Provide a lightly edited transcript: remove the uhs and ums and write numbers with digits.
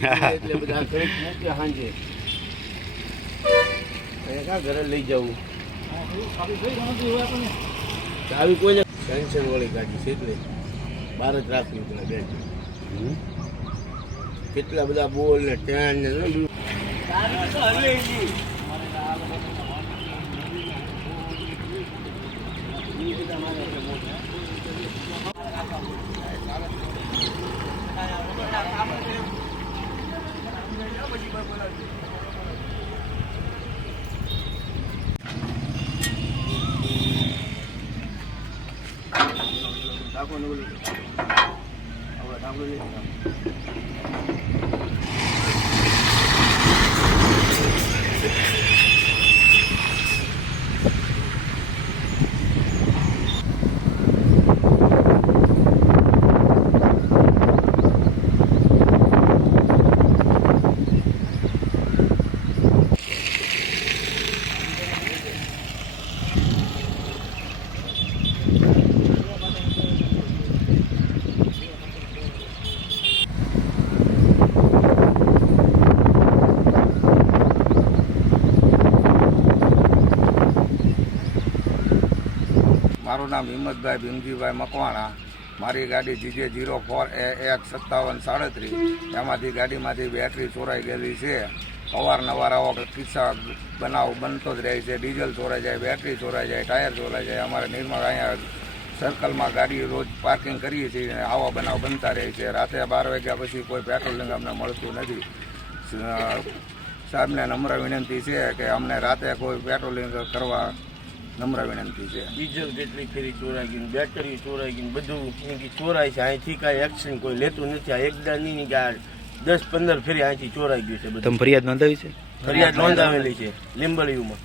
એટલે બધા ઘડીક મૂકે સાંજે ક્યાં ઘરે લઈ જવું આવી કોઈને ટેન્શન વાળી ગાડી છે એટલે બહાર જ રાખવી પડે બેન કેટલા બધા બોલ ને ટ્રેન ને મારું નામ હિંમતભાઈ ભીમજીભાઈ મકવાણા. મારી ગાડી GJ04AX5737 એમાંથી ગાડીમાંથી બેટરી ચોરાઈ ગયેલી છે. અવારનવાર આવા કિસ્સા બનાવ બનતો જ રહે છે. ડીઝલ ચોરાઈ જાય, બેટરી ચોરાઈ જાય, ટાયર ચોરાઈ જાય. અમારે નિર્મળ અહીંયા સર્કલમાં ગાડી રોજ પાર્કિંગ કરીએ છીએ અને આવા બનાવ બનતા રહે છે. રાતે 12 વાગ્યા પછી કોઈ પેટ્રોલિંગ અમને મળતું નથી. સાહેબને નમ્ર વિનંતી છે કે અમને રાતે કોઈ પેટ્રોલિંગ કરવા નમ્ર વિનંતી છે. ડીઝલ જેટલી ફેરી ચોરાઈ ગઈ, બેટરી ચોરાઈ ગઈ, બધું ચોરાય છે. અહીંથી કાંઈ એક્શન કોઈ લેતું નથી. આ એકદાની ગાડી 10-15 ફેરી અહીંથી ચોરાઈ ગયું છે. તમે ફરિયાદ નોંધાવી છે? ફરિયાદ નોંધાવેલી છે લીંબડીયુમાં.